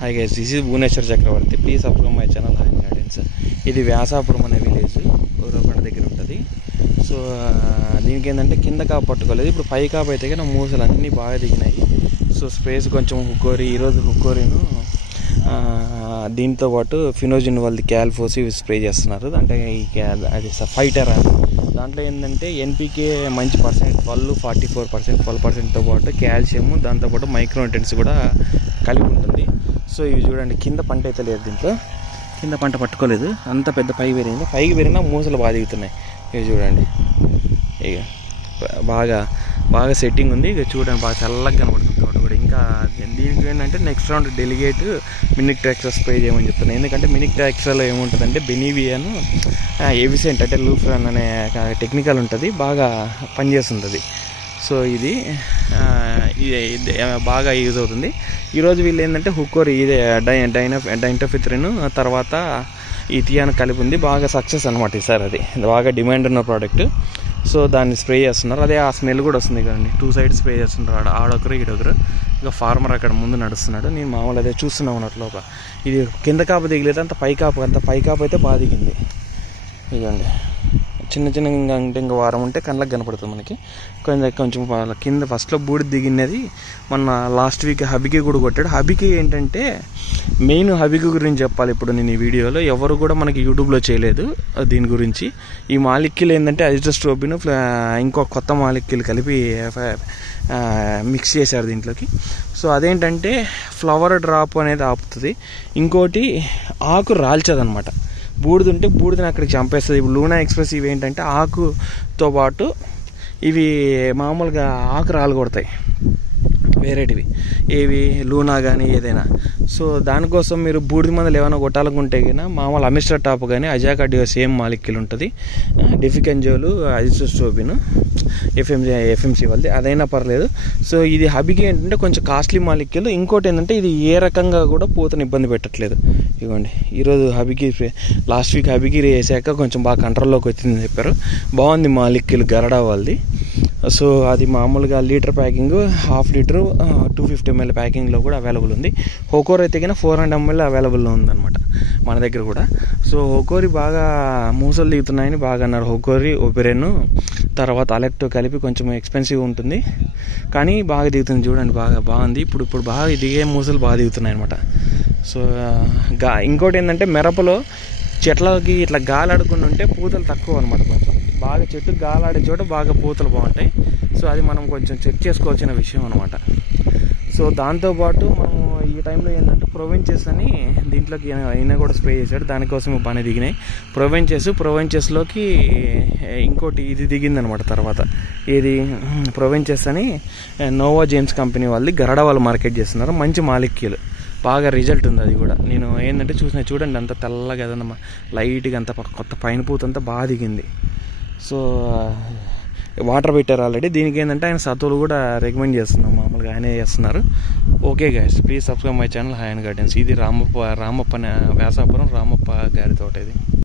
Hi guys, this is Bhubaneswar Chakravarthy. Please subscribe my channel hi gardens. ఇది వ్యాసాపురం అనే village Urakonda దగ్గర ఉంటుంది. సో దీనికి ఏంటంటే కింద కాపు పట్టుకోలేదు, ఇప్పుడు పై కాపు అయితే కానీ మూసలు అన్నీ బాగా దిగినాయి. సో స్ప్రేస్ కొంచెం హుక్కోరి, ఈరోజు హుక్కోరిను దీంతో పాటు ఫినోజిన్ వాళ్ళది క్యాల్ఫోసి స్ప్రే చేస్తున్నారు. అంటే ఈ అది ఫైటర్ అని దాంట్లో ఏంటంటే ఎన్పికే మంచి పర్సెంట్ 44%, 12%తో పాటు కాల్షియం, దాంతోపాటు మైక్రోన్యూట్రియన్స్ కూడా కలిపి ఉంటుంది. సో ఇవి చూడండి, కింద పంట అయితే లేదు, దీంట్లో కింద పంట పట్టుకోలేదు, అంత పెద్ద పైకి పెరిగింది. పైకి పెరిగినా మూసలు బాగా దిగుతున్నాయి. ఇవి చూడండి, ఇక బాగా సెట్టింగ్ ఉంది. ఇక చూడండి, బాగా చల్లగా కనబడుతుంది తోట కూడా. ఇంకా దీనికి ఏంటంటే నెక్స్ట్ రౌండ్ డెలిగేట్ మినిక్ ట్రాక్సర్ స్ప్రే చేయమని చెప్తున్నాను. ఎందుకంటే మినిక్ ట్రాక్సర్లో ఏముంటుందంటే బెనీవియాను ఎవిసెంట్ అంటే లూఫ్రాన్ అనే టెక్నికల్ ఉంటుంది, బాగా పనిచేస్తుంటుంది. సో ఇది బాగా యూజ్ అవుతుంది. ఈరోజు వీళ్ళు ఏంటంటే హుక్కోరి ఇదే డైంటోఫిత్రిన్ తర్వాత ఈ థియాన్ కలిపి ఉంది, బాగా సక్సెస్ అనమాట ఈసారి. అది బాగా డిమాండ్ ఉన్న ప్రోడక్ట్. సో దాన్ని స్ప్రే చేస్తున్నారు. అదే ఆ స్మెల్ కూడా వస్తుంది కదండి. 2 సైడ్ స్ప్రే చేస్తున్నారు, ఆడొకరు ఈడొకరు. ఇక ఫార్మర్ అక్కడ ముందు నడుస్తున్నాడు, నేను మామూలు అదే చూస్తున్నా ఉన్నట్లోక. ఇది కింద కాపు దిగలేదు, అంత పై కాపు అయితే బాగా దిగింది. ఇదండి చిన్న ఇంకా వారం ఉంటే కళ్ళకి కనపడుతుంది మనకి. కొంచెం కింద ఫస్ట్లో బూడిద దిగినది మొన్న లాస్ట్ వీక్ హబీకి కూడా కొట్టాడు. హబీకి ఏంటంటే మెయిన్ హబీకి గురించి చెప్పాలి ఇప్పుడు నేను ఈ వీడియోలో. ఎవరు కూడా మనకి యూట్యూబ్లో చేయలేదు దీని గురించి. ఈ మాలిక్యూల్ ఏంటంటే అజిటోస్ట్రోబిన్ ఇంకో కొత్త మాలిక్యూల్ కలిపి మిక్స్ చేశారు దీంట్లోకి. సో అదేంటంటే ఫ్లవర్ డ్రాప్ అనేది ఆపుతుంది, ఇంకోటి ఆకు రాల్చదనమాట. బూడిద ఉంటే బూడిదని అక్కడికి చంపేస్తుంది. ఇప్పుడు లూనా ఎక్స్ప్రెస్ ఇవి ఏంటంటే ఆకుతో పాటు ఇవి మామూలుగా ఆకు రాలు కొడతాయి, వేరేటివి ఏవి లూనా కానీ ఏదైనా. సో దానికోసం మీరు బూడిద మందులు ఏమైనా కొట్టాలనుకుంటే కానీ మామూలు అమిస్టర్ టాప్ కానీ అజాకార్డియో సేమ్ మాలిక్యూల్ ఉంటుంది, డిఫికెంజోలు అజిటోస్ట్రోబిన్ ఎఫ్ఎంసి వాళ్ళది, అదైనా పర్లేదు. సో ఇది హబీకి ఏంటంటే కొంచెం కాస్ట్లీ మాలిక్యూల్. ఇంకోటి ఏంటంటే ఇది ఏ రకంగా కూడా పూతను ఇబ్బంది పెట్టట్లేదు. ఇవ్వండి, ఈరోజు హబీకి లాస్ట్ వీక్ హబీకి వేసాక కొంచెం బాగా కంట్రోల్లోకి వచ్చిందని చెప్పారు. బాగుంది మాలిక్యూల్ గరడా వాళ్ళది. సో అది మామూలుగా లీటర్ ప్యాకింగ్, 1/2 లీటర్ 250 ml ప్యాకింగ్లో కూడా అవైలబుల్ ఉంది. హోకోర్ అయితే కన్నా 400 ml అవైలబుల్లో ఉందన్నమాట మన దగ్గర కూడా. సో హోకోరి బాగా మూసలు దిగుతున్నాయని బాగా అన్నారు. హోకోరి, ఒపెరెన్ తర్వాత అలెక్టో కలిపి కొంచెం ఎక్స్పెన్సివ్ ఉంటుంది కానీ బాగా దిగుతుంది. చూడండి, బాగుంది. ఇప్పుడు బాగా దిగే మూసలు బాగా దిగుతున్నాయి అనమాట. సో ఇంకోటి ఏంటంటే మిరపలో చెట్లకి ఇట్లా గాలి ఆడుకుని ఉంటే పూతలు తక్కువ అనమాట. కొంచెం బాగా చెట్టు గాలాడే చోట బాగా పూతలు బాగుంటాయి. సో అది మనం కొంచెం చెక్ చేసుకోవాల్సిన విషయం అనమాట. సో దాంతోపాటు మనము ఈ టైంలో ఏంటంటే ప్రొవెంచెస్ అని దీంట్లోకి అయినా కూడా స్ప్రే చేశాడు, దానికోసం బాగానే దిగినాయి ప్రొవెంచెస్లోకి ఇంకోటి ఇది దిగిందనమాట. తర్వాత ఇది ప్రొవెంచెస్ అని నోవా జేమ్స్ కంపెనీ వాళ్ళది గరడా వాళ్ళు మార్కెట్ చేస్తున్నారు. మంచి మాలిక్యూల్, బాగా రిజల్ట్ ఉంది. అది కూడా నేను ఏంటంటే చూడండి, అంత తెల్లగా ఏదన్నా లైట్గా అంత కొత్త పైన పూతంతా బాగా దిగింది. సో వాటర్ పెట్టారు ఆల్రెడీ. దీనికి ఏంటంటే ఆయన సత్తువులు కూడా రికమెండ్ చేస్తున్నాం, మామూలుగా ఆయనే చేస్తున్నారు. Okay guys, please subscribe my channel hi gardens. ఇది రామప్ప వ్యాసాపురం రామప్ప గారి తోట ఇది.